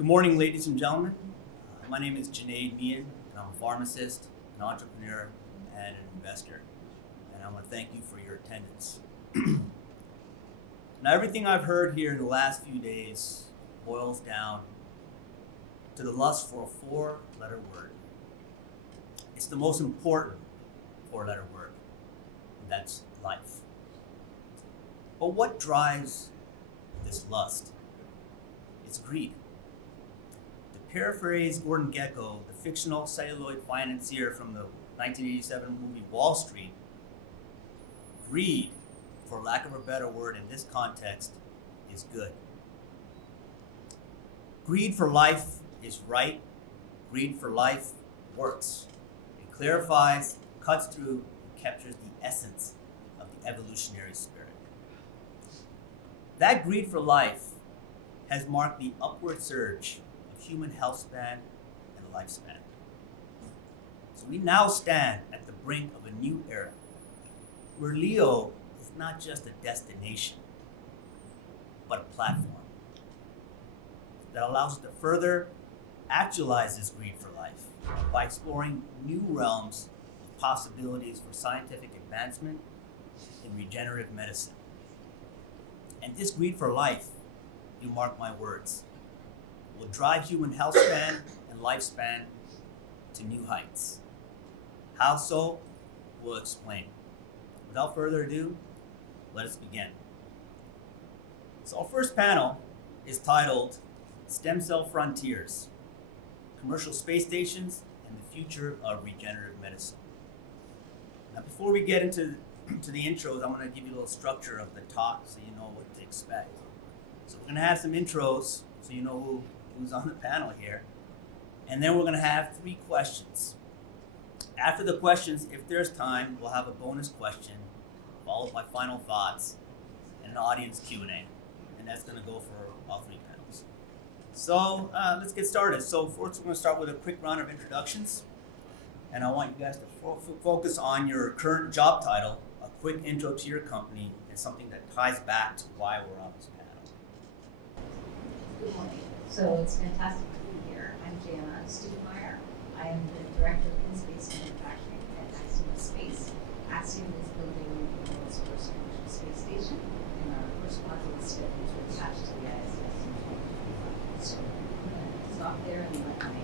Good morning, ladies and gentlemen. My name is Junaid Mian, and I'm a pharmacist, an entrepreneur, and an investor. And I want to thank you for your attendance. Now, everything I've heard here in the last few days boils down to the lust for a four-letter word. It's the most important four-letter word, and that's life. But what drives this lust? It's greed. To paraphrase Gordon Gekko, the fictional celluloid financier from the 1987 movie Wall Street, greed, for lack of a better word in this context, is good. Greed for life is right. Greed for life works. It clarifies, cuts through, and captures the essence of the evolutionary spirit. That greed for life has marked the upward surge of human health span and lifespan. So we now stand at the brink of a new era, where Leo is not just a destination, but a platform that allows us to further actualize this greed for life by exploring new realms of possibilities for scientific advancement in regenerative medicine. And this greed for life, you mark my words, will drive human health span and lifespan to new heights. How so? We'll explain. Without further ado, let us begin. So our first panel is titled Stem Cell Frontiers, Commercial Space Stations and the Future of Regenerative Medicine. Now before we get into the intros, I'm going to give you a little structure of the talk so you know what to expect. So we're going to have some intros so you know who's on the panel here. And then we're going to have 3 questions. After the questions, if there's time, we'll have a bonus question followed by final thoughts and an audience Q&A. And that's going to go for all 3 panels. So let's get started. So first we're going to start with a quick round of introductions. And I want you guys to focus on your current job title, a quick intro to your company, and something that ties back to why we're on this panel. Good morning. So it's fantastic to be here. I'm Jana Studemeyer. I am the Director of In-Space Manufacturing at Axiom Space. Axiom is building the world's first commercial space station, and our first module is scheduled to attach to the ISS in 2025. So I'm going to stop there and let my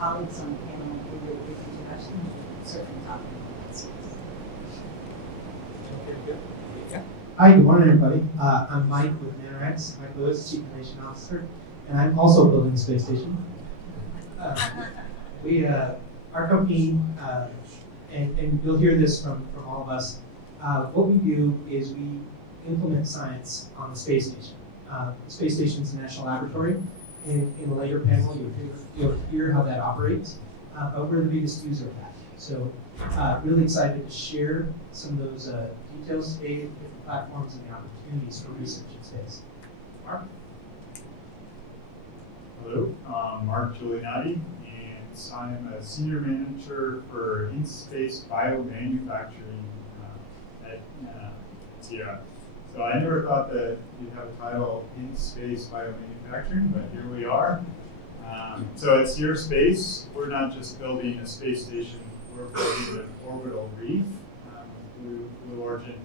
colleagues on the panel give you a brief introduction and certainly talk about space. Hi, good morning, everybody. I'm Mike with NanoX. Mike Lewis, Chief Innovation Officer, and I'm also building a space station. Our company, and you'll hear this from all of us, what we do is we implement science on the space station. The space station is a national laboratory. In a later panel, you'll hear how that operates, but we're the biggest user of that. So really excited to share some of those details today, different platforms and the opportunities for research in space. Mark? Hello, I'm Mark Giulianati, and I'm a Senior Manager for In-Space Biomanufacturing at Sierra. So I never thought that you'd have a title In-Space Biomanufacturing, but here we are. So at Sierra Space, we're not just building a space station, we're building an orbital reef with Blue Origin.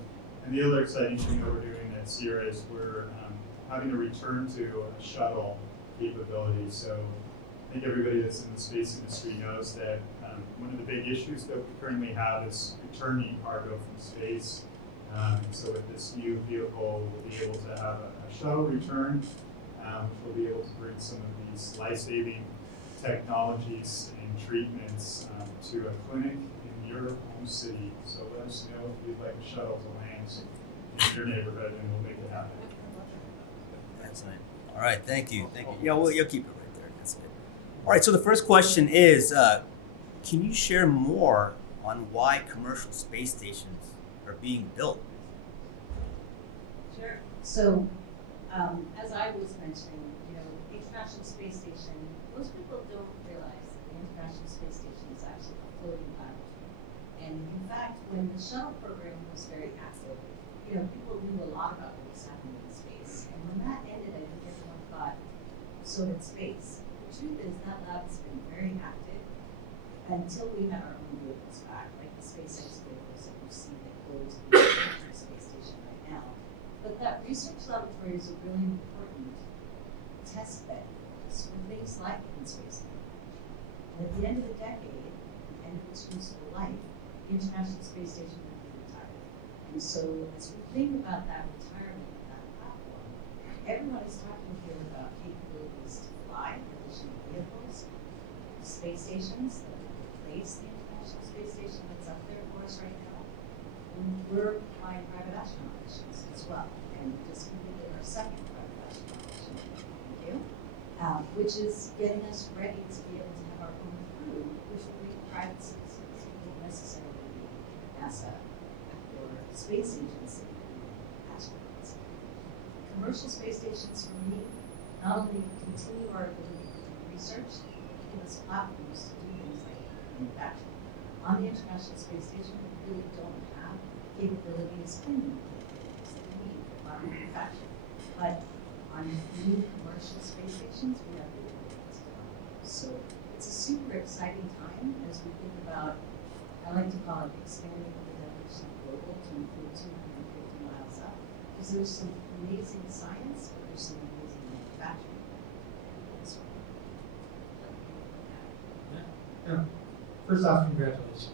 And the other exciting thing that we're doing at Sierra is we're having a return to a shuttle capability. So I think everybody that's in the space industry knows that one of the big issues that we currently have is returning cargo from space. So with this new vehicle, we'll be able to have a shuttle return, which will be able to bring some of these life-saving technologies and treatments to a clinic in your home city. So let us know if you'd like a shuttle to land in your neighborhood, and we'll make it happen. Excellent. All right, thank you. Yeah, well, you'll keep it right there. That's good. All right, so the first question is, can you share more on why commercial space stations are being built? Sure. So, as I was mentioning, the International Space Station, most people don't realize that the International Space Station is actually a floating laboratory. And in fact, when the shuttle program was very active, people knew a lot about what was happening in space. And when that ended, I think everyone thought, so did space. The truth is that lab's been very active until we had our own vehicles back, like the SpaceX vehicles that you see that go to the International Space Station right now. But that research laboratory is a really important test bed for things like in-space technology. And at the end of the decade, the end of its useful life, the International Space Station will be retired. And so as we think about that retirement of that platform, everyone is talking here about capabilities to fly, additional vehicles, space stations that will replace the International Space Station that's up there for us right now. And we're flying private astronaut missions as well. And just completed our second private astronaut mission, thank you, which is getting us ready to be able to have our own crew, which will be private citizens who won't necessarily be NASA or space agency astronauts. Commercial space stations for me not only continue our ability to do research, but give us platforms to do things like manufacturing. On the International Space Station, we really don't have capabilities, cleaning capabilities that we need for our manufacturing. But on new commercial space stations, we have the ability to do that. So it's a super exciting time as we think about, I like to call it expanding the definition of global to include 250 miles up. Because there's some amazing science, but there's some amazing manufacturing as well. Yeah. First off, congratulations.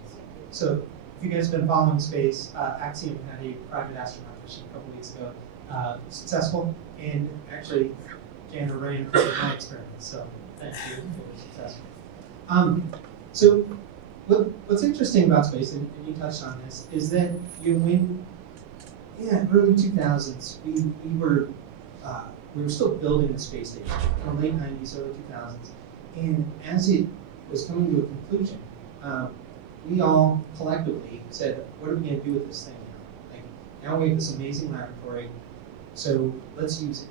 So, if you guys have been following space, Axiom had a private astronaut mission a couple weeks ago, successful, and actually, Jana ran a couple of my experiments, so thank you, it was successful. So, what's interesting about space, and you touched on this, is that early 2000s, we were still building the space station, in the late 90s, early 2000s, and as it was coming to a conclusion, we all collectively said, what are we going to do with this thing now? Like, now we have this amazing laboratory, so let's use it.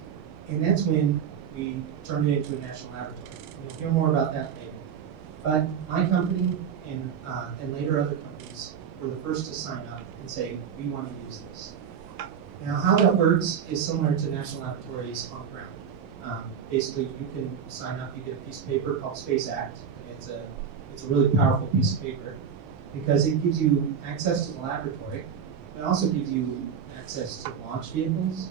And that's when we turned it into a national laboratory. You'll hear more about that later. But my company and later other companies were the first to sign up and say, we want to use this. Now, how that works is similar to national laboratories on the ground. Basically, you can sign up, you get a piece of paper called Space Act. It's a really powerful piece of paper because it gives you access to the laboratory. It also gives you access to launch vehicles,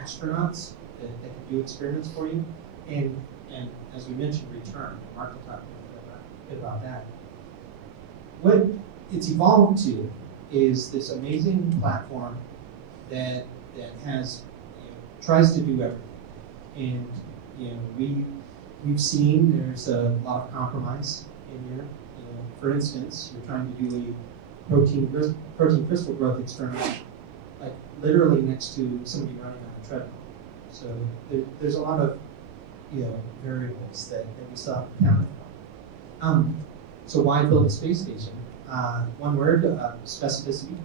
astronauts that can do experiments for you, and as we mentioned, return. Mark will talk a bit about that. What it's evolved to is this amazing platform that has tries to do everything, and we've seen there's a lot of compromise in here. For instance, you're trying to do a protein crystal growth experiment, like literally next to somebody running on a treadmill. So there's a lot of variables that we still have to account for. So why build a space station? One word, specificity.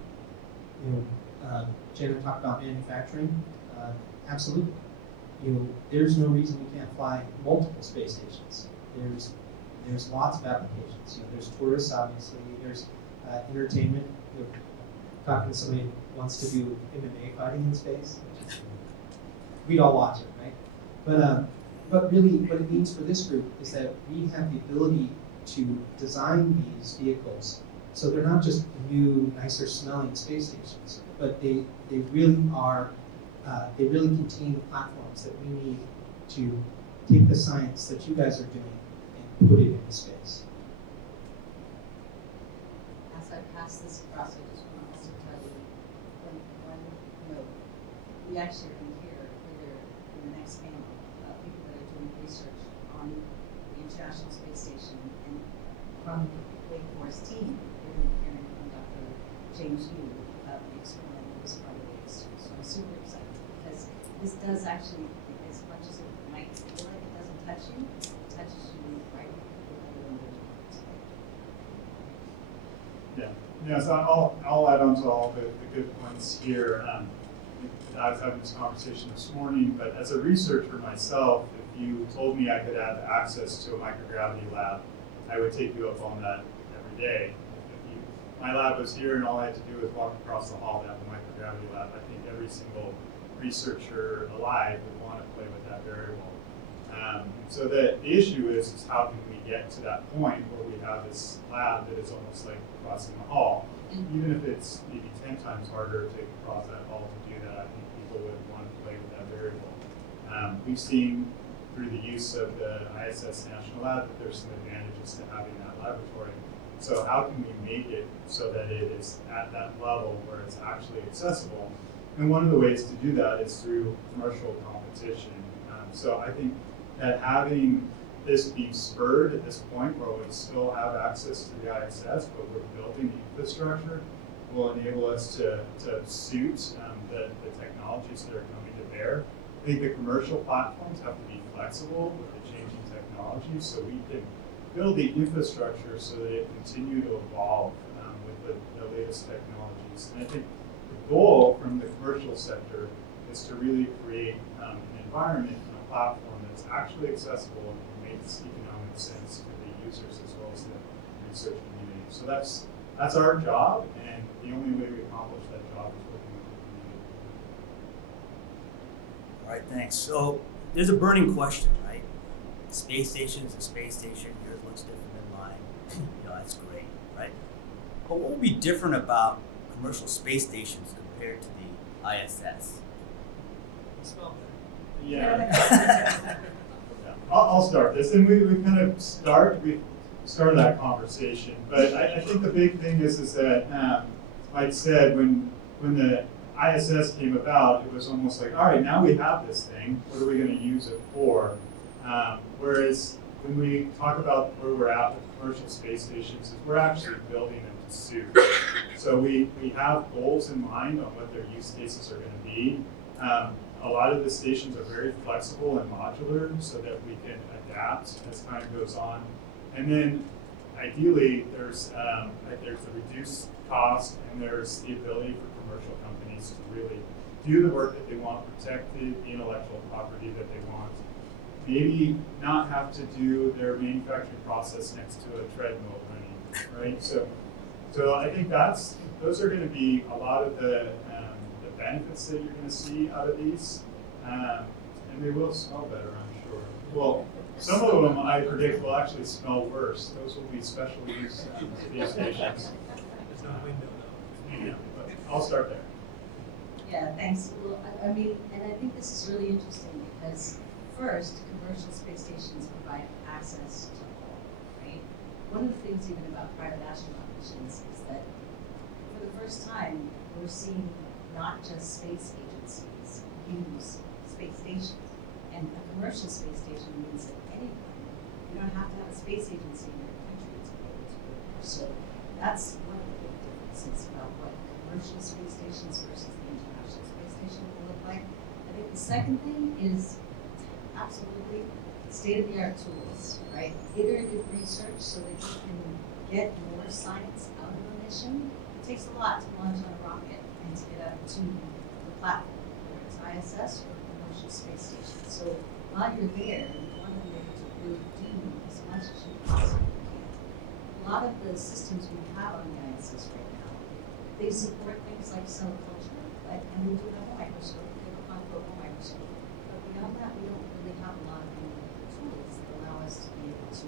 Jenna talked about manufacturing. Absolutely. There's no reason we can't fly multiple space stations. There's lots of applications. There's tourists, obviously. There's entertainment. Talking to somebody who wants to do MMA fighting in space. We'd all watch it, right? But really, what it means for this group is that we have the ability to design these vehicles so they're not just new, nicer smelling space stations, but they really are. They really contain the platforms that we need to take the science that you guys are doing and put it into space. As I pass this across, I just want to also tell you one note. We actually are going to hear later in the next panel people that are doing research on the International Space Station, and from the Wake Forest team, we're going to be hearing from Dr. James Yu about the experiment that was part of the So I'm super excited because this does actually, as much as it might feel like it doesn't touch you, it touches you right where Yeah, so I'll add on to all the good points here. I was having this conversation this morning, but as a researcher myself, if you told me I could have access to a microgravity lab, I would take you up on that every day. My lab was here and all I had to do was walk across the hall to have a microgravity lab. I think every single researcher alive would want to play with that variable. So the issue is how can we get to that point where we have this lab that is almost like crossing a hall. Even if it's maybe 10 times harder to cross that hall to do that, I think people would want to play with that variable. We've seen through the use of the ISS National Lab that there's some advantages to having that laboratory. So how can we make it so that it is at that level where it's actually accessible? And one of the ways to do that is through commercial competition. So I think that having this be spurred at this point where we still have access to the ISS, but we're building the infrastructure, will enable us to suit the technologies that are coming to bear. I think the commercial platforms have to be flexible with the changing technologies, so we can build the infrastructure so that it continue to evolve with the latest technologies. And I think the goal from the commercial sector is to really create an environment and a platform that's actually accessible and makes economic sense for the users as well as the research community. So that's our job, and the only way we accomplish that job is working with the community. All right, thanks. So there's a burning question, right? Space station is a space station. Yours looks different than mine. That's great, right? But what would be different about commercial space stations compared to the ISS? Yeah. I'll start this, and we kind of started that conversation. But I think the big thing is that, like I said, when the ISS came about, it was almost like, all right, now we have this thing. What are we going to use it for? Whereas when we talk about where we're at with commercial space stations, is we're actually building them to suit. So we have goals in mind on what their use cases are going to be. A lot of the stations are very flexible and modular so that we can adapt as time goes on. And then ideally there's a reduced cost, and there's the ability for commercial companies to really do the work that they want, protect the intellectual property that they want, maybe not have to do their manufacturing process next to a treadmill running, right? So I think those are going to be a lot of the benefits that you're going to see out of these, and they will smell better, I'm sure. Well, some of them I predict will actually smell worse. Those will be special use space stations. There's no window though. Yeah, but I'll start there. Yeah, thanks. Well, I mean, and I think this is really interesting because first, commercial space stations provide access to all, right? One of the things even about private astronaut missions is that for the first time, we're seeing not just space agencies use space stations. And a commercial space station means that anyone, you don't have to have a space agency in your country to be able to go there. So that's one of the big differences about what commercial space stations versus the International Space Station will look like. I think the second thing is absolutely state-of-the-art tools, right? Iterative research so that you can get more science out of a mission. It takes a lot to launch on a rocket and to get up to the platform, whether it's ISS or commercial space station. So while you're there, you want to be able to really do as much as you possibly can. A lot of the systems we have on the ISS right now, they support things like cell culture, and we do have a microscope, we have a confocal microscope. But beyond that, we don't really have a lot of analytical tools that allow us to be able to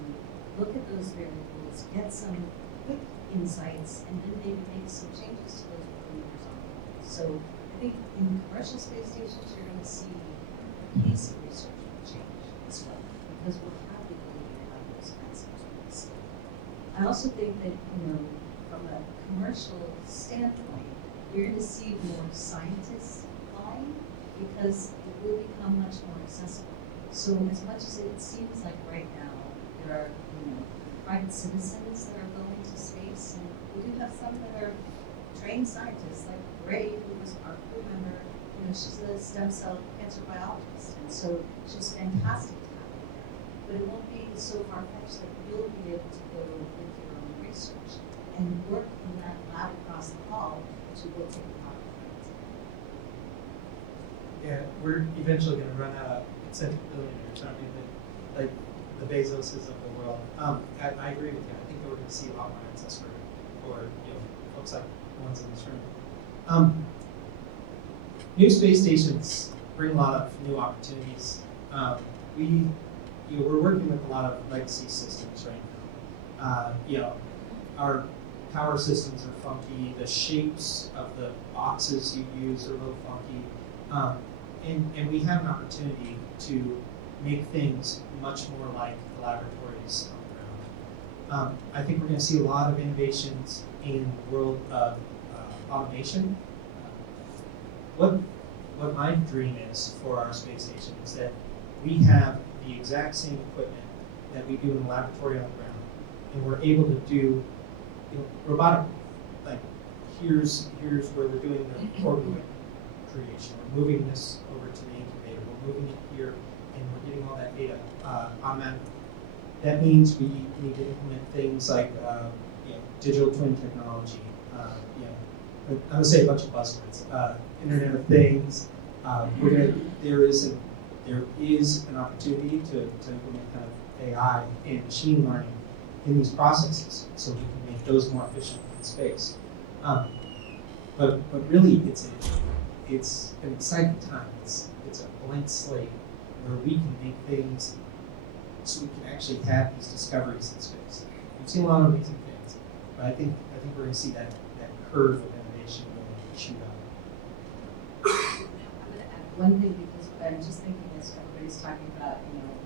look at those variables, get some quick insights, and then maybe make some changes to those parameters on the way. So I think in commercial space stations, you're going to see the pace of research will change as well, because we'll have the ability to have those kinds of tools. I also think that, from a commercial standpoint, you're going to see more scientists flying because it will become much more accessible. So as much as it seems like right now there are, private citizens that are going to space, and we do have some that are trained scientists, like Ray, who was our crew member. She's a stem cell cancer biologist, and so she's fantastic to have in there. But it won't be so far-fetched that you'll be able to go with your own research and work in that lab across the hall to go take a product from it. Yeah, we're eventually going to run out of eccentric billionaires, aren't we? Like the Bezoses of the world. I agree with you. I think that we're going to see a lot more access for folks like the ones in this room. New space stations bring a lot of new opportunities. We we're working with a lot of legacy systems right now. Our power systems are funky. The shapes of the boxes you use are a little funky, and we have an opportunity to make things much more like the laboratories on the ground. I think we're going to see a lot of innovations in the world of automation. What my dream is for our space station is that we have the exact same equipment that we do in the laboratory on the ground, and we're able to do robotic, like here's where we're doing the organoid creation. We're moving this over to the incubator. We're moving it here, and we're getting all that data automatically. That means we need to implement things like digital twin technology. I'm gonna say a bunch of buzzwords. Internet of Things. There is an opportunity to implement kind of AI and machine learning in these processes, so we can make those more efficient in space. But really, it's an exciting time. It's a blank slate where we can make things so we can actually have these discoveries in space. We've seen a lot of amazing things, but I think we're going to see that curve of innovation really shoot up. I'm going to add one thing because I'm just thinking as everybody's talking about,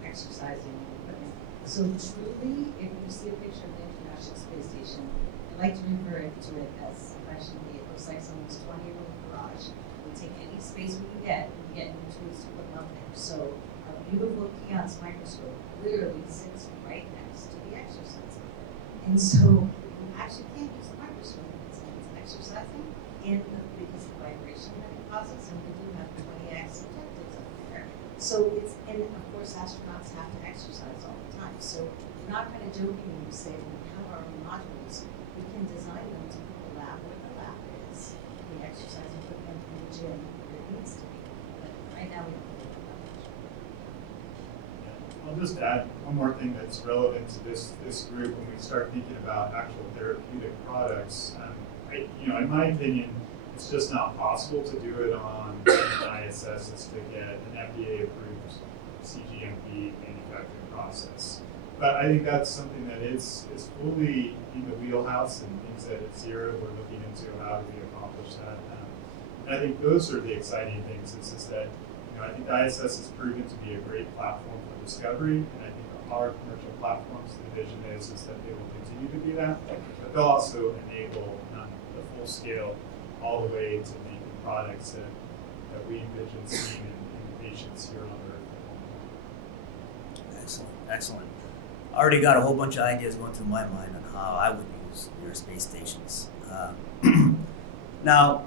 exercising and equipment. So truly, if you see a picture of the International Space Station, I like to refer to it as affectionately, it looks like someone's 20-year-old garage. We take any space we can get new tools to put them up there. So our beautiful Keon's microscope literally sits right next to the exercising. And so you actually can't use the microscope when someone's exercising because of the vibration that it causes, and we do have 20x detectives up there. So and of course astronauts have to exercise all the time. So we're not kind of joking when we say when we have our own modules, we can design them to put the lab where the lab is, the exercise equipment in the gym where it needs to be. But right now we don't think about that. I'll just add one more thing that's relevant to this group when we start thinking about actual therapeutic products. In my opinion, it's just not possible to do it on an ISS to get an FDA-approved CGMP manufacturing process. But I think that's something that is fully in the wheelhouse and things that at Zero we're looking into how do we accomplish that. And I think those are the exciting things. It's just that I think the ISS has proven to be a great platform for discovery, and I think our commercial platforms, the vision is that they will continue to be that, but they'll also enable the full scale all the way to making products that we envision seeing in patients here on Earth. Excellent. I already got a whole bunch of ideas going through my mind on how I would use your space stations. Now,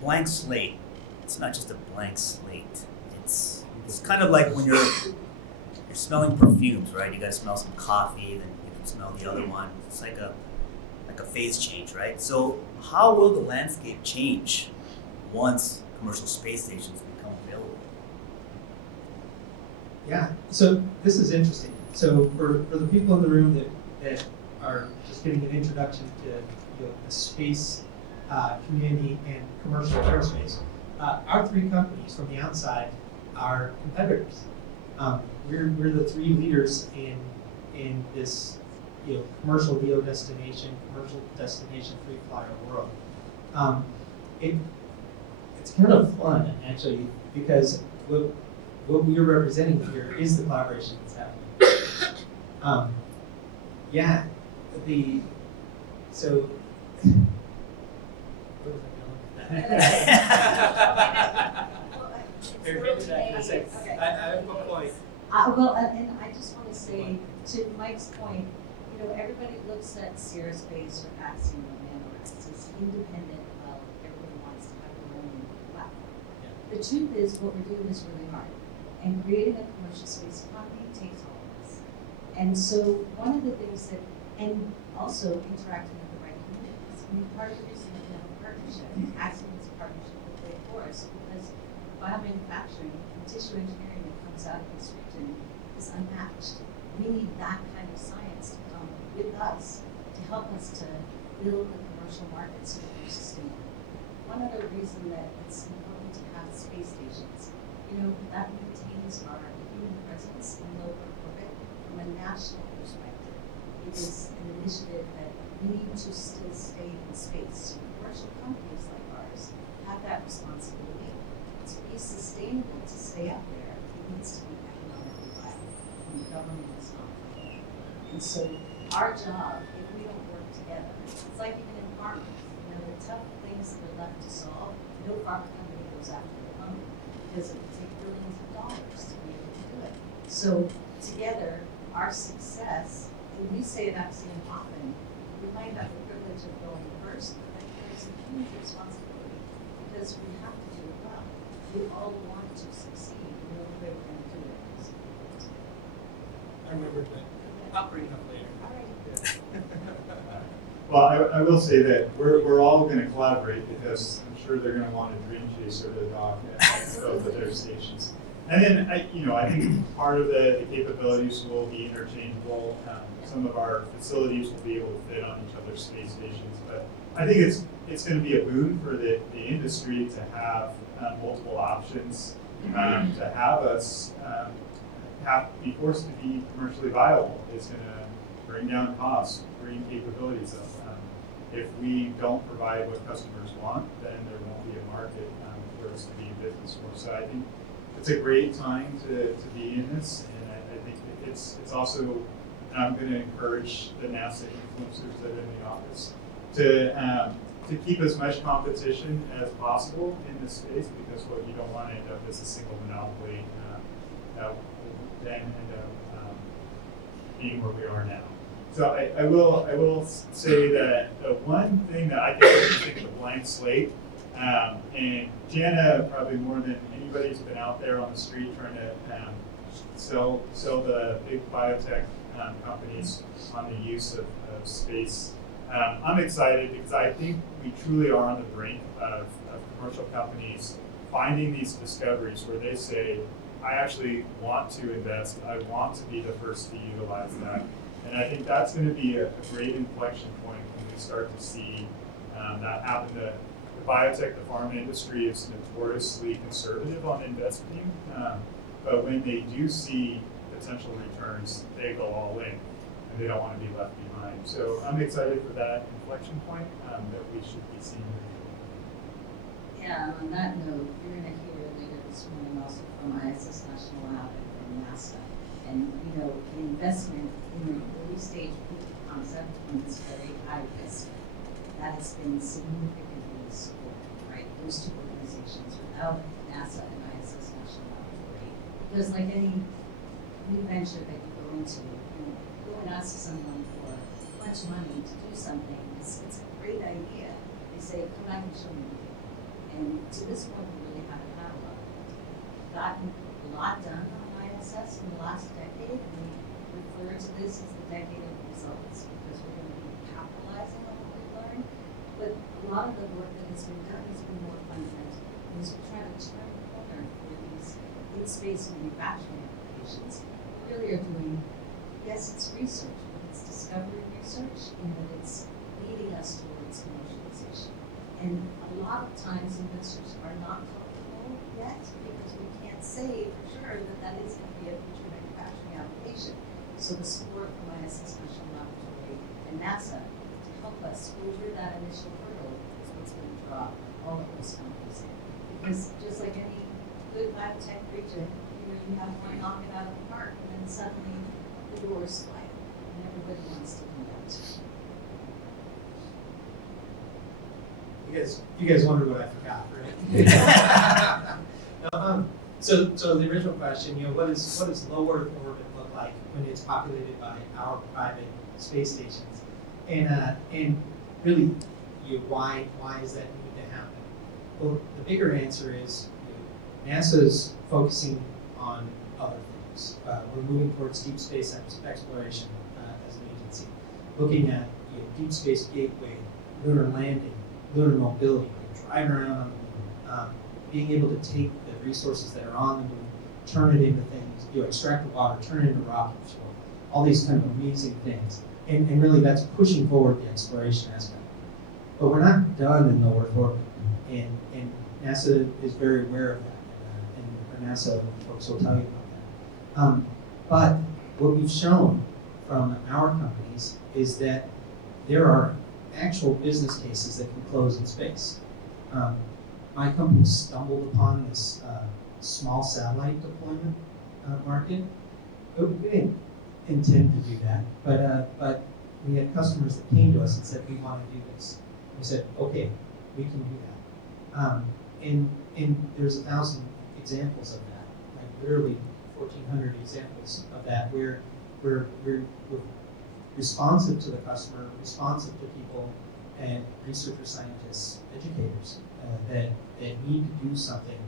blank slate. It's not just a blank slate. It's kind of like when you're smelling perfumes, right? You gotta smell some coffee, then you can smell the other one. It's like a phase change, right? So how will the landscape change once commercial space stations become available? Yeah, so this is interesting. So for the people in the room that are just getting an introduction to the space community and commercial aerospace, our three companies from the outside are competitors. We're the three leaders in this commercial LEO destination, commercial destination free flyer world. It's kind of fun actually because what we are representing here is the collaboration that's happening. So I have a point. And I just want to say, to Mike's point, everybody looks at Sierra Space or Axiom or NanoX as independent of everybody wants to have their own platform. Yeah. The truth is, what we're doing is really hard. And creating a commercial space economy takes all of us. And so one of the things that, and also interacting with the right communities. I mean, part of the reason we have a partnership, Axiom is a partnership with Wake Forest, because biomanufacturing and tissue engineering that comes out of this region is unmatched. We need that kind of science to come with us to help us to build the commercial markets so that they're sustainable. One other reason that it's important to have space stations, that maintains our human presence in low Earth orbit from a national perspective. It is an initiative that we need to still stay in space. So commercial companies like ours have that responsibility. To be sustainable, to stay up there, it needs to be economically viable, and the government is not funding it. And so our job, if we don't work together, it's like even in farming, the tough things that are left to solve, no farm company goes after the money because it would take billions of dollars to be able to do it. So together, our success, and we say at Axiom often, we might have the privilege of going first, but there's a huge responsibility because we have to do it well. We all want to succeed, and the only way we're going to do it is together. I remember that. I'll bring it up later. All right. Well, I will say that we're all going to collaborate because I'm sure they're going to want a dream chaser to dock at both of their stations. And then I think part of the capabilities will be interchangeable. Some of our facilities will be able to fit on each other's space stations, but I think it's going to be a boon for the industry to have multiple options, to have us be forced to be commercially viable. Is going to bring down costs, bring capabilities up. If we don't provide what customers want, then there won't be a market for us to be in business for. So I think it's a great time to be in this, and I think it's also, and I'm going to encourage the NASA influencers that are in the office to keep as much competition as possible in this space, because what you don't want to end up is a single monopoly that will then end up being where we are now. So I will say that the one thing that I think of a blank slate, and Jana probably more than anybody's been out there on the street trying to sell the big biotech companies on the use of space. I'm excited because I think we truly are on the brink of commercial companies finding these discoveries where they say, I actually want to invest, I want to be the first to utilize that. And I think that's going to be a great inflection point when we start to see that happen. The biotech, the pharma industry is notoriously conservative on investing, but when they do see potential returns, they go all in, and they don't want to be left behind. So I'm excited for that inflection point that we should be seeing. Yeah, on that note, you're going to hear later this morning also from ISS National Lab and from NASA. And the investment in the early stage proof of concept when it's very high risk, that has been significantly supported, right? Those two organizations, without NASA and ISS National Laboratory, because like any new venture that you go into, go and ask someone for a bunch of money to do something, it's a great idea. They say, come back and show me. And to this point, we really haven't had a lot of it. Gotten a lot done on ISS in the last decade, and we refer to this as the decade of results because we're going to be capitalizing on what we've learned. But a lot of the work that has been done has been more fundamental. And as we try to turn the corner for these in-space manufacturing applications, we really are doing, yes, it's research, but it's discovery research, and that it's leading us towards commercialization. And a lot of times investors are not comfortable yet because we can't say for sure that that is going to be a future manufacturing application. So the support from ISS National Laboratory and NASA to help us over that initial hurdle is what's going to draw all of those companies in. Because just like any good biotech region, you have one knock it out of the park, and then suddenly the doors fly open, and everybody wants to do that. You guys wonder what I forgot, right? So the original question, what does low Earth orbit look like when it's populated by our private space stations, and really, why does that need to happen? Well, the bigger answer is NASA's focusing on other things. We're moving towards deep space exploration as an agency, looking at deep space gateway, lunar landing, lunar mobility, driving around on the moon, being able to take the resources that are on the moon, turn it into things, extract the water, turn it into rockets, all these kind of amazing things. And really that's pushing forward the exploration aspect. But we're not done in low Earth orbit, and NASA is very aware of that, and our NASA folks will tell you about But what we've shown from our companies is that there are actual business cases that can close in space. My company stumbled upon this small satellite deployment market. We didn't intend to do that, but we had customers that came to us and said, we want to do this. We said, okay, we can do that. And there's 1,000 examples of that, like literally 1,400 examples of that, where we're responsive to the customer, responsive to people, and researchers, scientists, educators that need to do something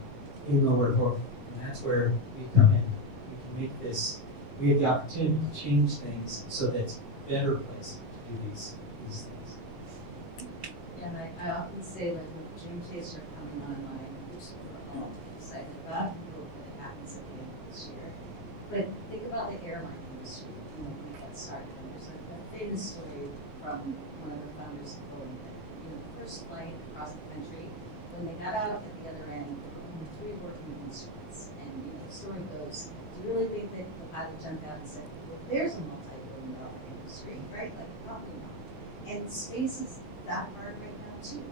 in low Earth orbit. And that's where we come in. We can make this, we have the opportunity to change things so that it's a better place to do these things. And I often say that with Dream Chaser coming online, which we're all excited about, we hope that it happens at the end of this year. But think about the airline industry, when we got started. And there's a famous story from one of the founders of Boeing that, first flight across the country, when they got out at the other end, there were only 3 working instruments. And the story goes, do you really think that the pilot jumped out and said, well, there's a multi-billion-dollar industry, right? Like, probably not. And space is that hard right now too.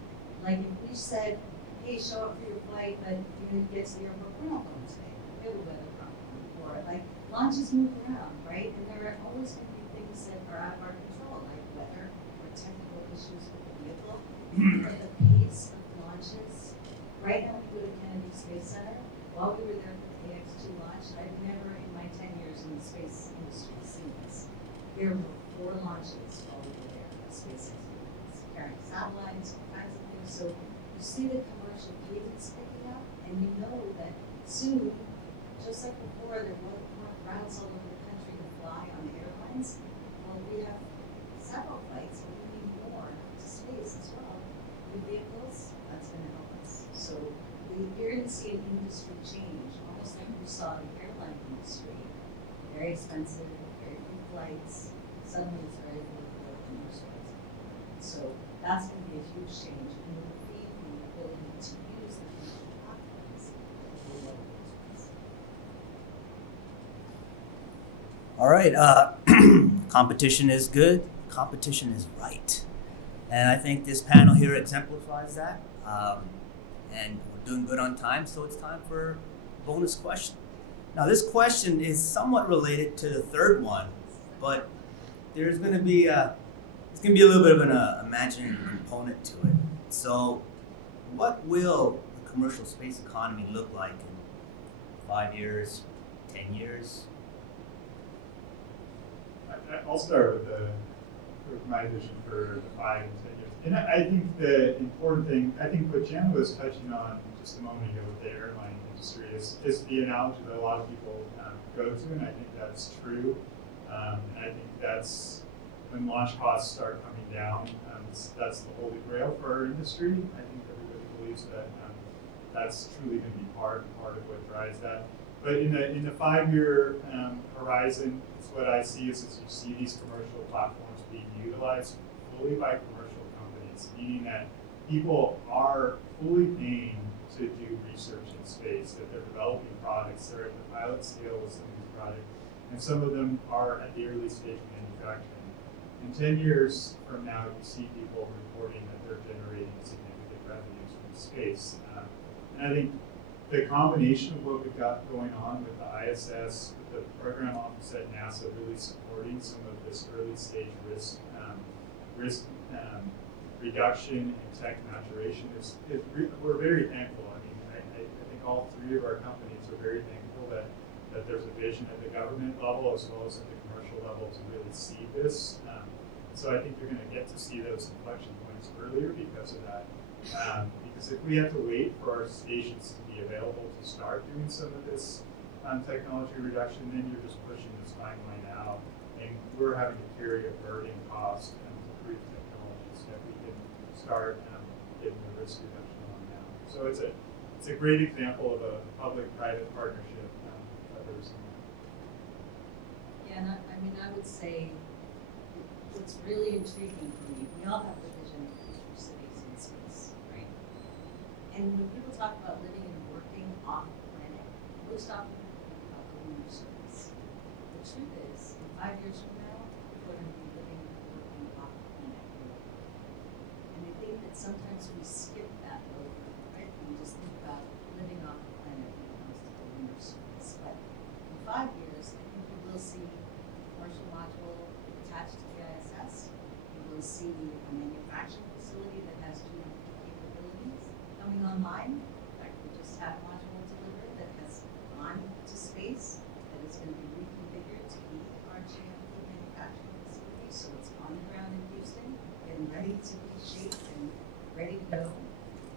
Like if we said, hey, show up for your flight, but you didn't get to the airport, we're not going today. We have a weather problem. Or like launches move around, right? And there are always going to be things that are out of our control, like weather or technical issues with the vehicle. But the pace of launches, right now we go to Kennedy Space Center. While we were there for the AX-2 launch, I've never in my 10 years in the space industry seen this. There were 4 launches while we were there at SpaceX. Carrying satellites, all kinds of things. So you see the commercial cadence picking up, and you know that soon, just like before, there weren't routes all over the country to fly on airlines. Well, we have several flights, but we need more to space as well. New vehicles, that's going to help us. So you're going to see an industry change, almost like we saw the airline industry. Very expensive, very few flights. Suddenly it's very affordable and more expensive. So that's going to be a huge change, and it will feed the ability to use the commercial platforms for what it is. All right, competition is good, competition is right. And I think this panel here exemplifies that. And we're doing good on time, so it's time for a bonus question. Now this question is somewhat related to the third one, but there's going to be it's going to be a little bit of an imaginary component to it. So what will the commercial space economy look like in 5 years, 10 years? I'll start with my vision for the 5 and 10 years. And I think the important thing, I think what Jen was touching on just a moment ago with the airline industry is the analogy that a lot of people go to, and I think that's true. And I think that's when launch costs start coming down, that's the holy grail for our industry. I think everybody believes that that's truly going to be part of what drives that. But in the 5-year horizon, what I see is you see these commercial platforms being utilized fully by commercial companies, meaning that people are fully paying to do research in space, that they're developing products, they're at the pilot scale with some of these products, and some of them are at the early stage of manufacturing. In 10 years from now, you see people reporting that they're generating significant revenues from space. And I think the combination of what we've got going on with the ISS, with the program office at NASA really supporting some of this early stage risk reduction and tech maturation we're very thankful. I mean, I think all 3 of our companies are very thankful that there's a vision at the government level as well as at the commercial level to really see this. So I think you're going to get to see those inflection points earlier because of that. Because if we have to wait for our stations to be available to start doing some of this technology reduction, then you're just pushing this timeline out, and we're having to carry a burden cost to prove technologies that we can start getting the risk reduction on now. So it's a great example of a public-private partnership that we're seeing. Yeah, and I mean, I would say what's really intriguing for me, we all have the vision of future cities in space, right? And when people talk about living and working off the planet, most often people think about the lunar surface. truth is, in 5 years from now, we're going to be living and working off the planet. And I think that sometimes we skip that over, right? We just think about living off the planet when it comes to the lunar surface. But in 5 years, I think we will see a commercial module attached to the ISS. We will see a manufacturing facility that has GMP capabilities coming online. In fact, we just had a module delivered that has gone to space, that is going to be reconfigured to be our GMP manufacturing facility. So it's on the ground in Houston, getting ready to be shaped and ready to go.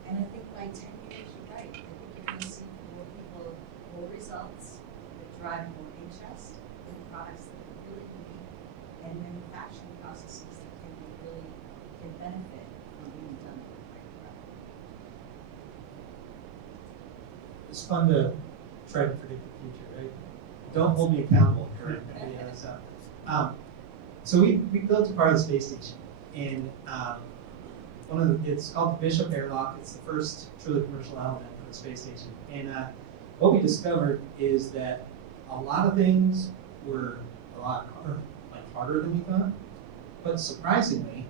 And I think by 10 years, you're right. I think you're going to see more people, more results that drive more interest in products that are really unique and manufacturing processes that can be really can benefit from being done the right way. It's fun to try to predict the future, right? Don't hold me accountable for any of this stuff. So we built a part of the space station, and it's called the Bishop Airlock. It's the first truly commercial element for the space station. And what we discovered is that a lot of things were a lot harder than we thought, but surprisingly,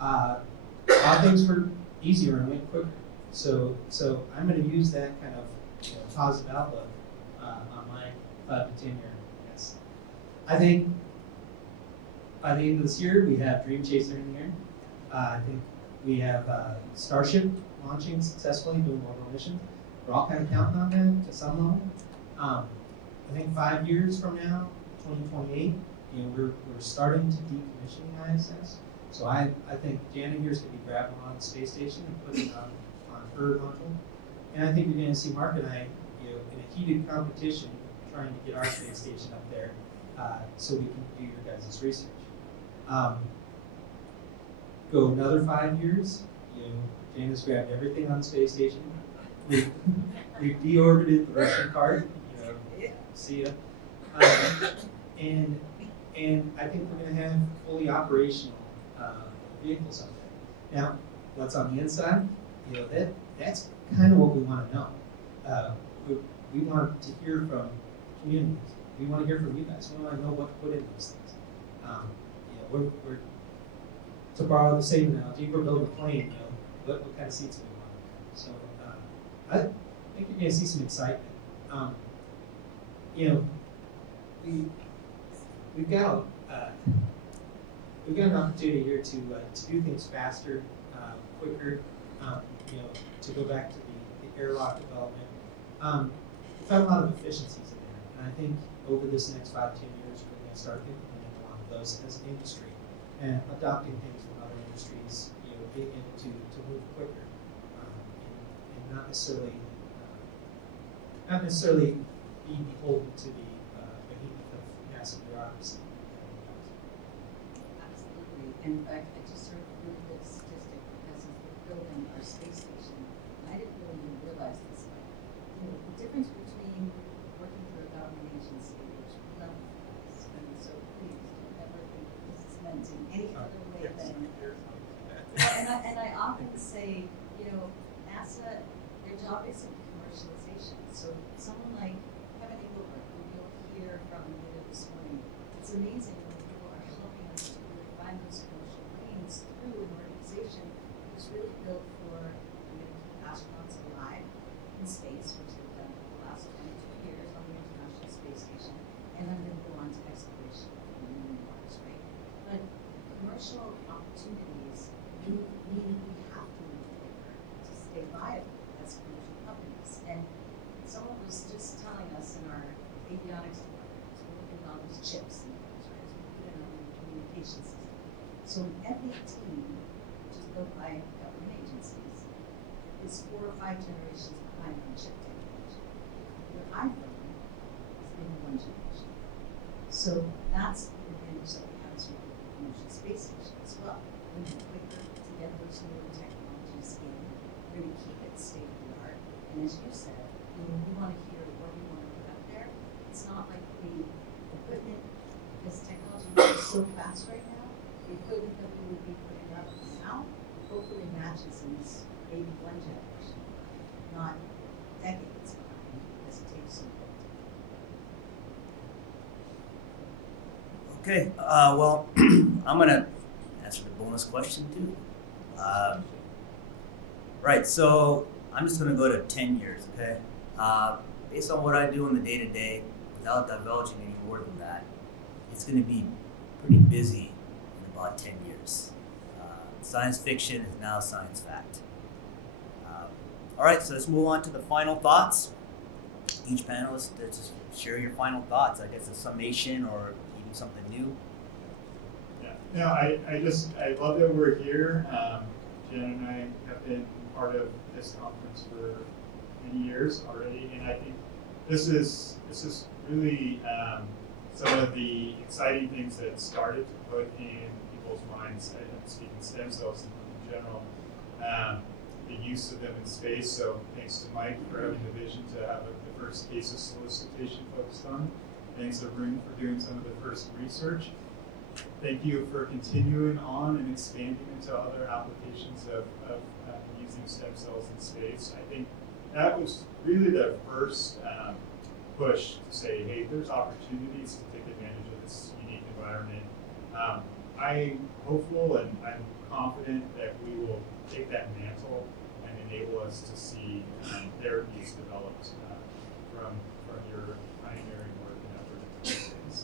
a lot of things were easier and went quicker. So I'm going to use that kind of positive outlook on my 5 to 10 year. Yes, I think by the end of this year we have Dream Chaser in the air. I think we have Starship launching successfully, doing orbital missions. We're all kind of counting on that to some level. I think 5 years from now, 2028, we're starting to decommission the ISS. So I think Janet here is going to be grabbing on the space station and putting it on her module. And I think you're going to see Mark and I, in a heated competition, trying to get our space station up there, so we can do your guys' research. Go another 5 years, Janet's grabbed everything on the space station. We've deorbited the Russian cart. See ya. And I think we're going to have fully operational vehicles up there. Now, what's on the inside? That's kind of what we want to know. We want to hear from communities. We want to hear from you guys. We want to know what to put in these things. We're to borrow the same analogy, we're building a plane. What kind of seats do we want? So I think you're going to see some excitement. We've got an opportunity here to do things faster, quicker. To go back to the airlock development. We've found a lot of efficiencies in there, and I think over this next 5 to 10 years, we're going to start implementing a lot of those as an industry and adopting things from other industries, being able to move quicker and not necessarily be beholden to the behemoth of massive bureaucracy. Absolutely. In fact, I just heard a really good statistic because as we're building our space station, I didn't really even realize this, but the difference between working for a government agency, which we love you guys, and so please don't ever think that this is meant in any other way than. And I often say, NASA, their job isn't commercialization. So someone like Kevin Engelbert, who you'll hear from later this morning, it's amazing when people are helping us to really find those commercial lanes through an organization that was really built for astronauts alive in space, which they've done for the last 22 years on the International Space Station, and then they go on to exploration in the moon Mars, right? But commercial opportunities mean we have to move quicker to stay viable as commercial companies. And someone was just telling us in our avionics department, so we're looking at all these chips and things, right? So we put in our communication system. So an F-18, which is built by government agencies, is 4 or 5 generations behind on chip technology. Your iPhone is maybe 1 generation. So that's the advantage that we have as we build the commercial space station as well. We move quicker to get those newer technologies in. We're going to keep it state of the art. And as you said, we want to hear what you want to put up there. It's not like the equipment, because technology moves so fast right now, the equipment that we would be putting up now hopefully matches in this maybe 1 generation, not decades behind, because it takes so long. Okay, well, I'm gonna answer the bonus question too. Right, so I'm just gonna go to 10 years, okay? Based on what I do in the day-to-day, without divulging any more than that, it's gonna be pretty busy in about 10 years. Science fiction is now science fact. All right, so let's move on to the final thoughts. Each panelist, just share your final thoughts. I guess a summation or even something new. Yeah, no, I love that we're here. Jen and I have been part of this conference for many years already, and I think this is really some of the exciting things that started to put in people's minds. I'm speaking stem cells in general, the use of them in space. So thanks to Mike for having the vision to have the first case of solicitation focused on. Thanks to Rune for doing some of the first research. Thank you for continuing on and expanding into other applications of using stem cells in space. I think that was really the first push to say, hey, there's opportunities to take advantage of this unique environment. I'm hopeful and I'm confident that we will take that mantle and enable us to see therapies developed from your pioneering work and effort in this space.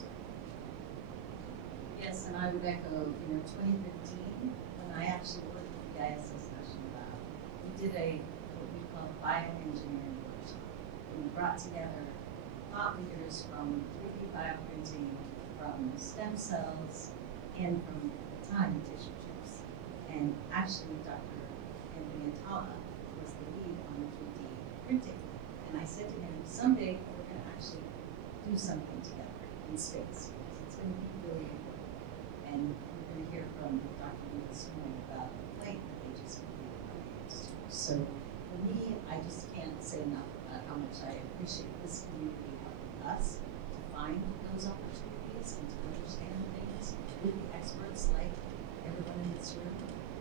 Yes, and I would echo, 2015, when I actually worked with the ISS National Lab, we did what we call a bioengineering workshop. And we brought together thought leaders from 3D bioprinting, from stem cells, and from the time tissue chips. And actually, Dr. Anthony Atala was the lead on the 3D printing. And I said to him, someday we're going to actually do something together in space, because it's going to be really important. And we're going to hear from Dr. Lee this morning about the plate that they just completed on the Institute. So for me, I just can't say enough about how much I appreciate this community helping us to find those opportunities and to understand things with the experts like everyone in this room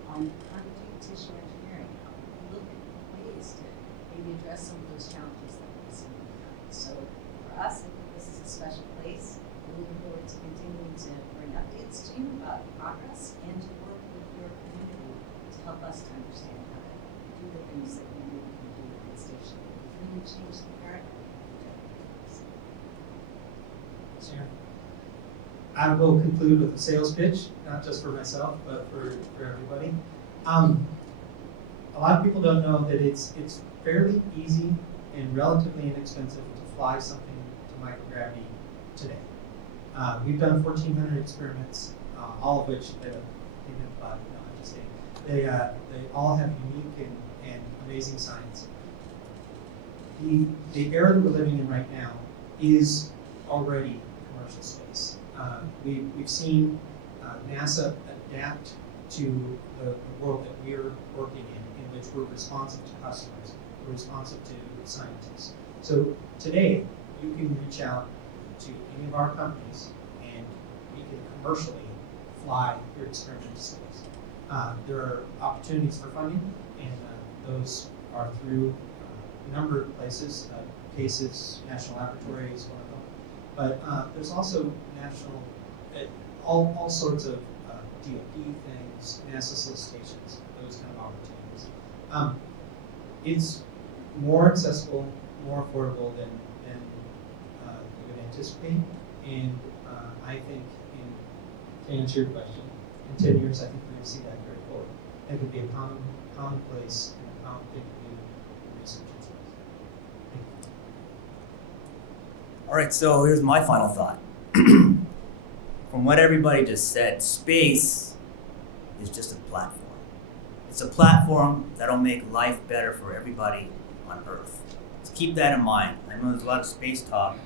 on how to do tissue engineering, how to look at ways to maybe address some of those challenges that we see in the time. So for us, I think this is a special place. We're looking forward to continuing to bring updates to you about progress and to work with your community to help us to understand how to do the things that we know we can do at the station. Really change the paradigm. Sharon. I will conclude with a sales pitch, not just for myself, but for everybody. A lot of people don't know that it's fairly easy and relatively inexpensive to fly something to microgravity today. We've done 1,400 experiments, all of which they all have unique and amazing science. The era that we're living in right now is already commercial space. We've seen NASA adapt to the world that we're working in which we're responsive to customers, we're responsive to scientists. So today, you can reach out to any of our companies and we can commercially fly your experiment to space. There are opportunities for funding, and those are through a number of places. CASES, National Laboratory is one of them. But there's also national, all sorts of DoD things, NASA solicitations, those kind of opportunities. It's more accessible, more affordable than you would anticipate. And I think, to answer your question, in 10 years, I think we're going to see that very forward. It would be a commonplace and a common thing to do in research and science. Thank you. All right, so here's my final thought. From what everybody just said, space is just a platform. It's a platform that'll make life better for everybody on Earth. So keep that in mind. I know there's a lot of space talk,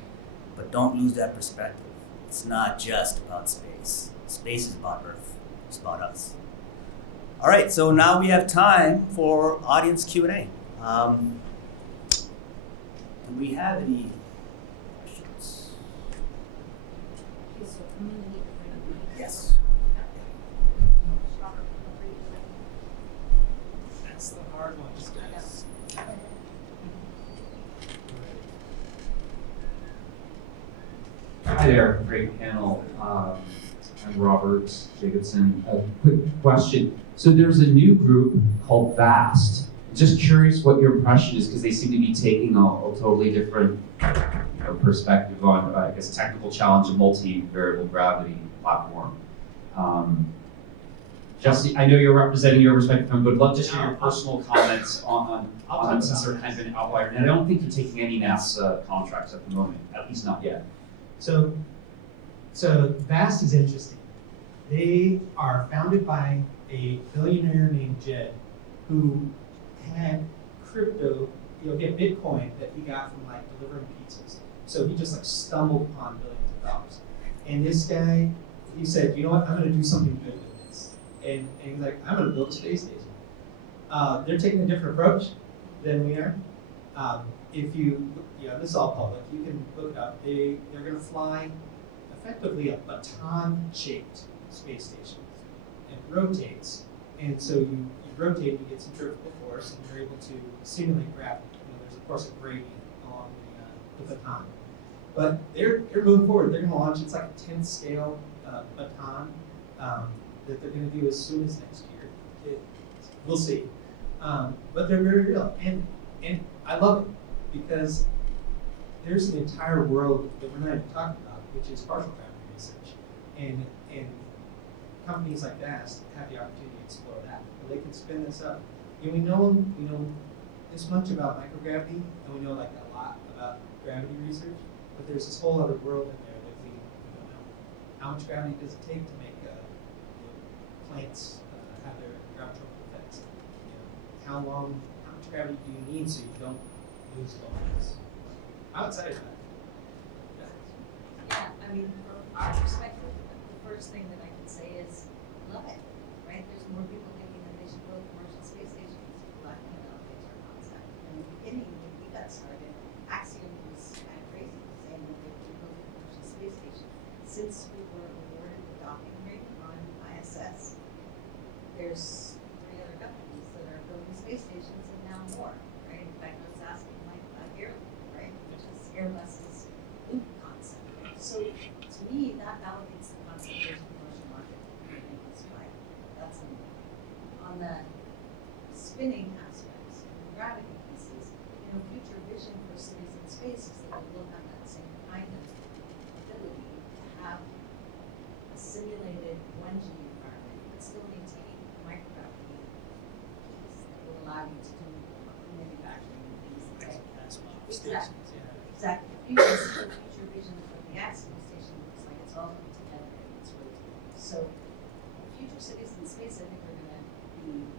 but don't lose that perspective. It's not just about space. Space is about Earth. It's about us. All right, so now we have time for audience Q&A. Do we have any questions? Yes. That's the hard one, guys. Hi, there, great panel. I'm Robert Jacobson. A quick question. So there's a new group called VAST. Just curious what your impression is, because they seem to be taking a totally different perspective on, I guess, technical challenge of multi-variable gravity platform. Jesse, I know you're representing your perspective, but I'd love to share your personal comments on since they're kind of an outlier. And I don't think you're taking any NASA contracts at the moment, at least not yet. So VAST is interesting. They are founded by a billionaire named Jed, who had crypto, Bitcoin that he got from like delivering pizzas. So he just like stumbled upon billions of dollars. And this guy, he said, you know what, I'm gonna do something good with this. And he's like, I'm gonna build a space station. They're taking a different approach than we are. If you, this is all public, you can look it up. They're gonna fly effectively a baton-shaped space station. It rotates, and so you rotate, you get centrifugal force, and you're able to simulate gravity. There's of course a gradient along the baton. But they're moving forward. They're going to launch. It's like a 10th scale baton that they're going to do as soon as next year. We'll see. But they're very real, and I love it because there's an entire world that we're not even talking about, which is partial gravity research, and companies like VAST have the opportunity to explore that. Where they can spin this up. We know this much about microgravity, and we know like a lot about gravity research. But there's this whole other world in there that we don't know. How much gravity does it take to make plants have their gravitational effects? How much gravity do you need so you don't lose loads? I'm excited about it. Yeah, I mean, from our perspective, the first thing that I can say is, love it, right? There's more people thinking that they should build commercial space stations. Lacking an elevator concept. In the beginning, when we got started, Axiom was kind of crazy, saying that they were building a commercial space station. Since we were awarded the docking ring on ISS, there's 3 other companies that are building space stations and now more, right? In fact, I was asking like Airly, right? Which is Airbus's loop concept. So to me, that validates the concept there's a commercial market. I think that's right. That's on the spinning aspects, the gravity pieces, future vision for cities in space is that we will have that same kind of ability to have a simulated 1G environment, but still maintain the microgravity piece that will allow you to do manufacturing and things like that. Exactly. Future vision of the Axiom station looks like it's all coming together and it's rotating. So future cities in space, I think, are going to be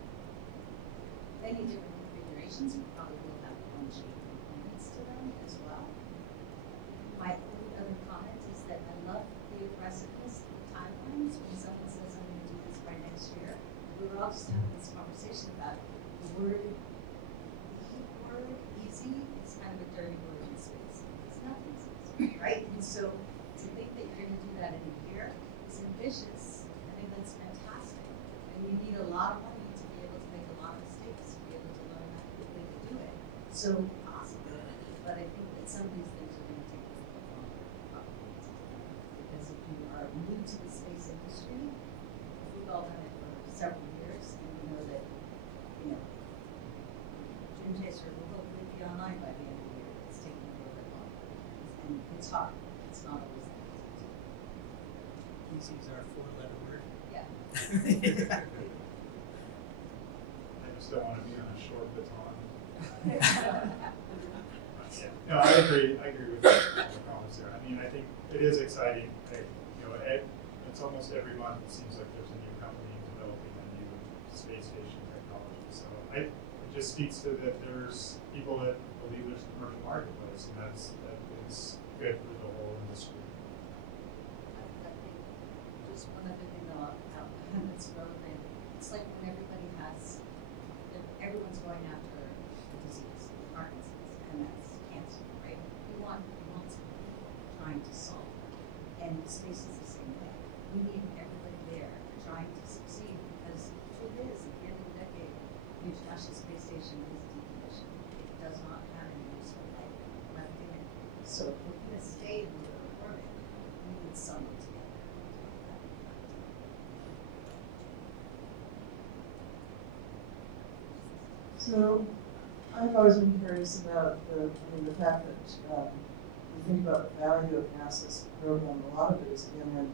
many different configurations. We probably will have 1G components to them as well. My only other comment is that I love the aggressiveness of the timelines. When someone says I'm going to do this by next year, we were all just having this conversation about the word easy is kind of a dirty word in space. It's not easy, right? And so to think that you're going to do that in a year is ambitious. I think that's fantastic. And you need a lot of money to be able to make a lot of mistakes, to be able to learn how quickly to do it. So possible. But I think that some of these things are going to take a little longer, probably, to develop. Because if you are new to the space industry, we've all done it for several years, and we know that, Dream Chaser will hopefully be online by the end of the year. It's taking a little bit longer. And it's hard. It's not always that easy. Easy is our 4-letter word. Yeah. I just don't want to be on a short baton. No, I agree with the comments there. I mean, I think it is exciting. It's almost every month it seems like there's a new company developing a new space station technology. So it just speaks to that there's people that believe there's a commercial marketplace, and that is good for the whole industry. I think just one other thing though, that's relevant. It's like when everyone's going after a disease, Parkinson's, MS, cancer, right? We want some people trying to solve that. And space is the same way. We need everybody there trying to succeed because the truth is, at the end of the decade, the International Space Station is decommissioned. It does not have any useful life left in it. So if we're going to stay in the orbit, we So I've always been curious about the fact that you think about the value of NASA's program. A lot of it is in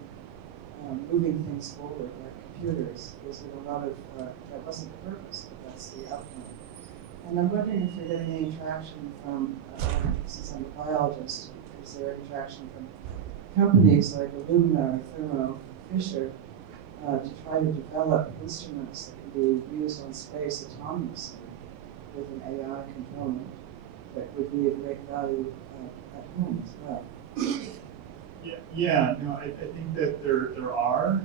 moving things forward, like computers. There's been a lot of that wasn't the purpose, but that's the outcome. And I'm wondering if you're getting any traction from, since I'm a biologist, is there any traction from companies like Illumina or Thermo Fisher to try to develop instruments that can be used on space autonomously with an AI component that would be of great value at home as well? Yeah, no, I think that there are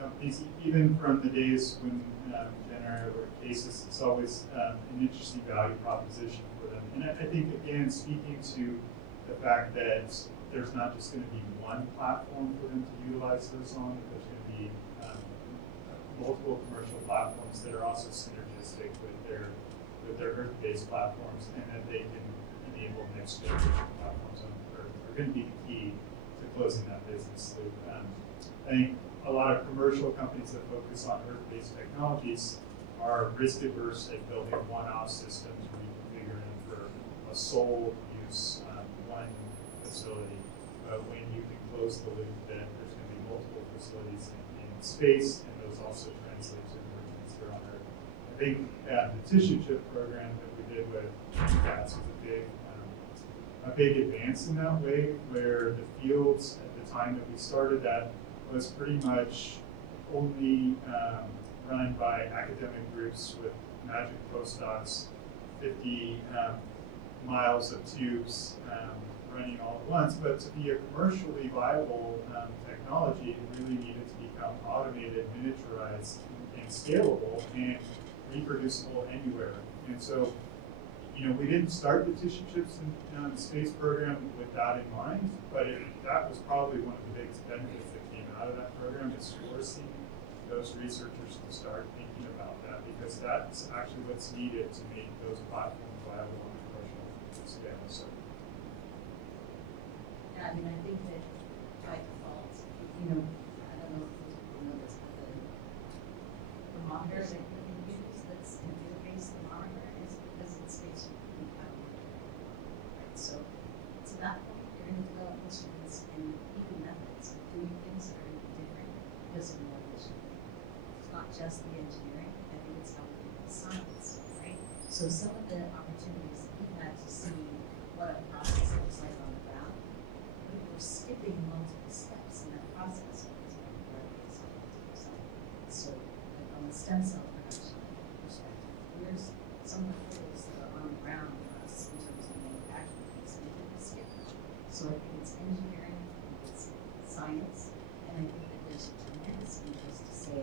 companies, even from the days when generative cases, it's always an interesting value proposition for them. And I think, again, speaking to the fact that there's not just going to be one platform for them to utilize those on, but there's going to be multiple commercial platforms that are also synergistic with their Earth-based platforms, and that they can enable next generation platforms on Earth are going to be the key to closing that business loop. I think a lot of commercial companies that focus on Earth-based technologies are risk averse at building one-off systems, reconfiguring for a sole use one facility. But when you can close the loop, then there's going to be multiple facilities in space, and those also translate to emergence here on Earth. I think the tissue chip program that we did with CATS was a big advance in that way, where the fields at the time that we started that was pretty much only run by academic groups with magic postdocs, 50 miles of tubes running all at once. But to be a commercially viable technology, it really needed to become automated, miniaturized, and scalable, and reproducible anywhere. And so, we didn't start the tissue chips in the space program with that in mind, but that was probably one of the biggest benefits that came out of that program, is forcing those researchers to start thinking about that, because that's actually what's needed to make those platforms viable on a commercial scale. So, Yeah, I think that by default, I don't know if most people know this, but the monitor that you can use that's computer-based thermometer is because it's space compatible. Right? So to that point, you're going to develop instruments and even methods of doing things that are going to be different because of more efficient. It's not just the engineering, I think it's how we do the science, right? So some of the opportunities that we've had to see what a process looks like on the ground, we're skipping multiple steps in that process because we're blood-based multiple cell. So, like on the stem cell production perspective, here's some of the hurdles that are on the ground for us in terms of manufacturing things, and we can skip them. So I think it's engineering, I think it's science, and I think that there's a tremendous interest to say,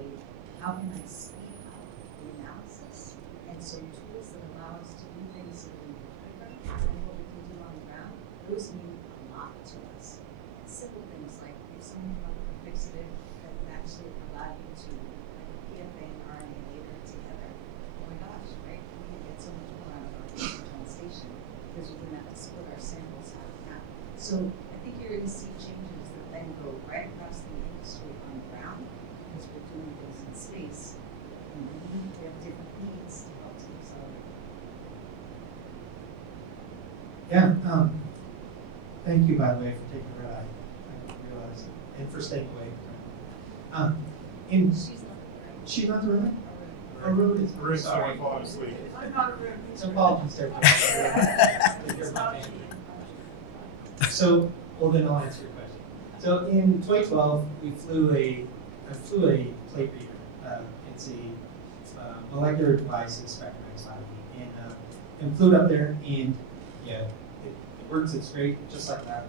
how can I speed up the analysis? And so tools that allow us to do things that are quicker than what we can do on the ground, those mean a lot to us. Simple things like if someone came up with a fixative that would actually allow you to like a PFA and RNA later together, oh my gosh, right? We can get so much more out of our research on station because we can split our samples half and half. So I think you're going to see changes that then go right across the industry on the ground because we're doing things in space and we have different needs to help to accelerate. Yeah, thank you, by the way, for taking a ride. I didn't realize it. And for staying awake. She's not the ride? Oh, really? Rick's Sorry. falling asleep. So apologies there. So, well then I'll answer your question. So in 2012, I flew a plate reader. It's a molecular device, it's spectrum anxiety, and flew it up there, and yeah, it works. It's great, just like that,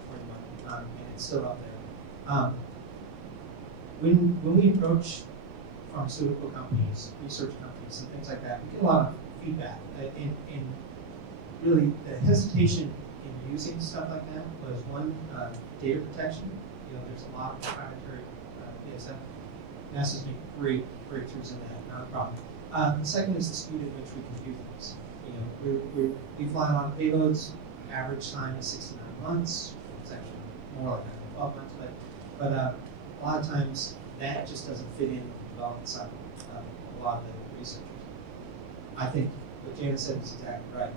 and it's still up there. When we approach pharmaceutical companies, research companies, and things like that, we get a lot of feedback, and really the hesitation in using stuff like that was one, data protection. There's a lot of proprietary data set. NASA's made great breakthroughs in that, not a problem. The second is the speed at which we can do things. We fly a lot of payloads. Average time is 69 months. It's actually more like 12 months, but a lot of times that just doesn't fit in the development cycle of a lot of the researchers. I think what Jana said is exactly right.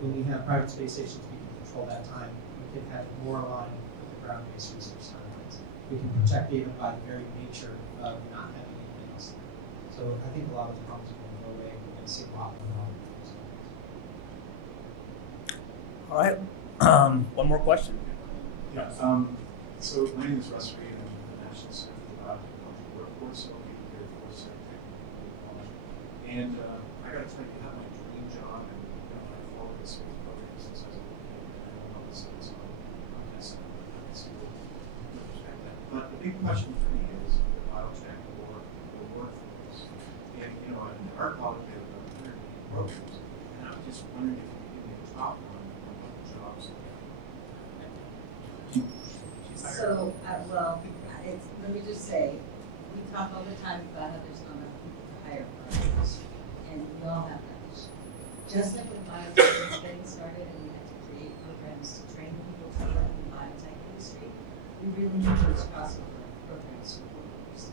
When we have private space stations, we can control that time. We can have it more aligned with the ground-based research timelines. We can protect data by the very nature of not having anything else. So I think a lot of the problems are going to go away. We're going to see a lot more. All right. One more question. Yeah, so my name is Russ Reed. I'm the National Center for the Biotechnology Workforce, so I'll be here for Technical. And I got to tell you, I have my dream job, and I followed this space program since I was a little kid, and I love the space on this school. Respect that. But the big question for me is the biotech or the workforce. And in our college, we have about 180 programs, and I was just wondering if you could give me a top on what the jobs are. So, let me just say, we talk all the time about how there's not enough people to hire for our industry, and we all have that issue. Just like when biotech was getting started and we had to create programs to train people to work in the biotech industry, we really need those crossover programs for workforce.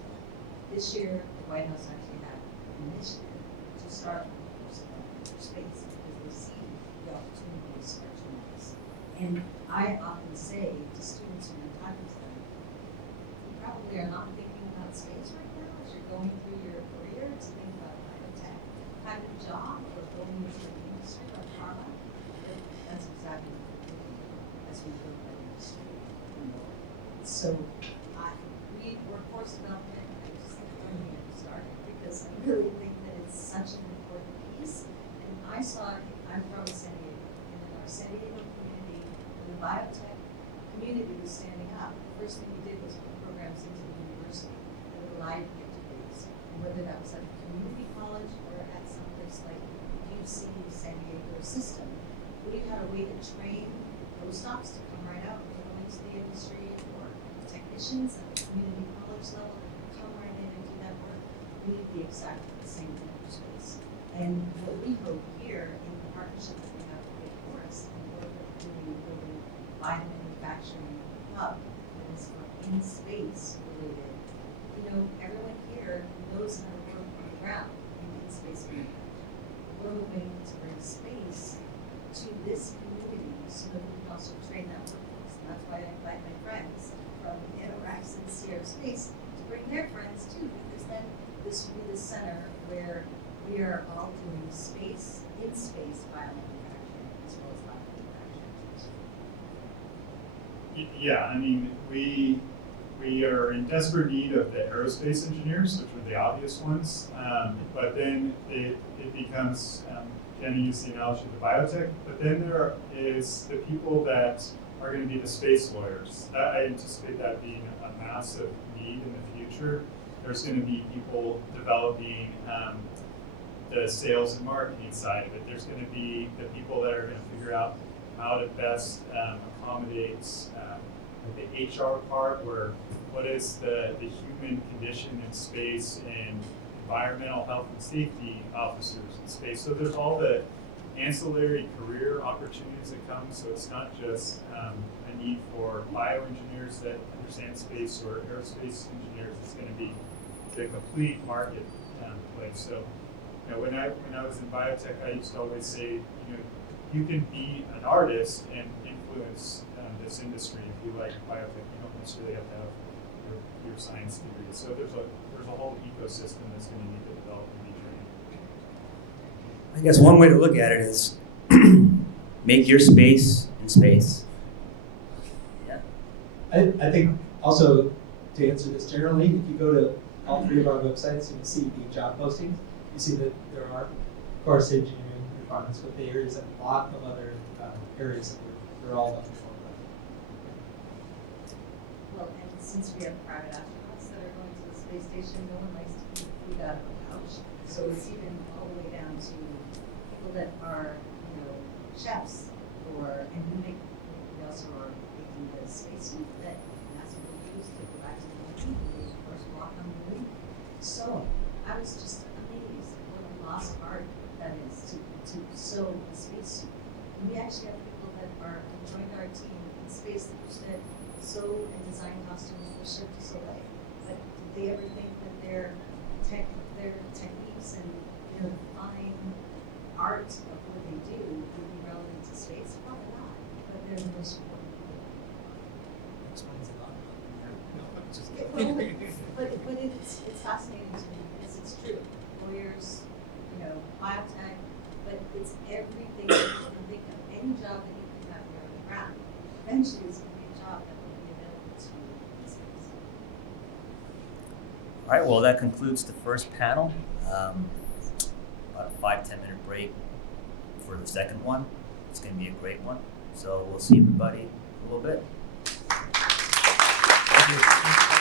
This year, the White House actually had an initiative to start workforce development for space because they see the opportunities are tremendous. And I often say to students when I'm talking to them, you probably are not thinking about space right now as you're going through your career to think about biotech kind of job or going into an industry like pharma. That's exactly what we're doing as we build that industry. So workforce development, I just think I'm going to get started because I really think that it's such an important piece. And I saw, I'm from San Diego, and in our San Diego community, when the biotech community was standing up, the first thing we did was put programs into the university that would allow you to get degrees. And whether that was at a community college or at some place like UC, San Diego system, we had a way to train postdocs to come right out and go into the industry, or technicians at the community college level come right in and do that work. We need the exactly the same thing for space. And what we hope here in the partnership that we have with Wake Forest and the work that we're doing building biomanufacturing hub that is for in-space related, everyone here knows how to work on the ground in space manufacturing. We're hoping to bring space to this community so that we can also train that workforce. And that's why I invite my friends from NORAX and Sierra Space to bring their friends too, because then this will be the center where we are all doing space, in-space biomanufacturing as well as lab manufacturing. Yeah, I mean, we are in desperate need of the aerospace engineers, which are the obvious ones, but then it becomes, Jenny used the analogy of the biotech, but then there is the people that are going to be the space lawyers. I anticipate that being a massive need in the future. There's going to be people developing the sales and marketing side of it. There's going to be the people that are going to figure out how to best accommodate the HR part, where what is the human condition in space, and environmental health and safety officers in space. So there's all the ancillary career opportunities that come. So it's not just a need for bioengineers that understand space or aerospace engineers. It's going to be the complete market place. So when I was in biotech, I used to always say, you can be an artist and influence this industry if you like biotech. You don't necessarily have to have your science degree. So there's a whole ecosystem that's going to need to develop and be trained. I guess one way to look at it is make your space in space. Yeah. I think also to answer this generally, if you go to all three of our websites and you see the job postings, you see that there are, of course, engineering requirements, but there is a lot of other areas that we're all looking for. Well, and since we have private astronauts that are going to the space station, no one likes to keep food out of the couch. So it's even all the way down to people that are, chefs, and we also are making the spacesuit that NASA will use to go back to the moon, and they of course walk on the moon. So I was just amazed at what a lost art that is to sew a spacesuit. And we actually have people that are joined our team in space that used to sew and design costumes for Cirque du Soleil. But did they ever think that their techniques and fine they're the most important people. Explains a lot. No, I'm just Yeah, kidding. well, but it's fascinating to me because it's true. Lawyers, biotech, but it's everything that you can think of. Any job that you can have here on the ground, eventually is going to be a job that will be available to you in space. All right, well, that concludes the first panel. About a 5-10 minute break for the second one. It's going to be a great one. So we'll see everybody in a little bit. Thank you.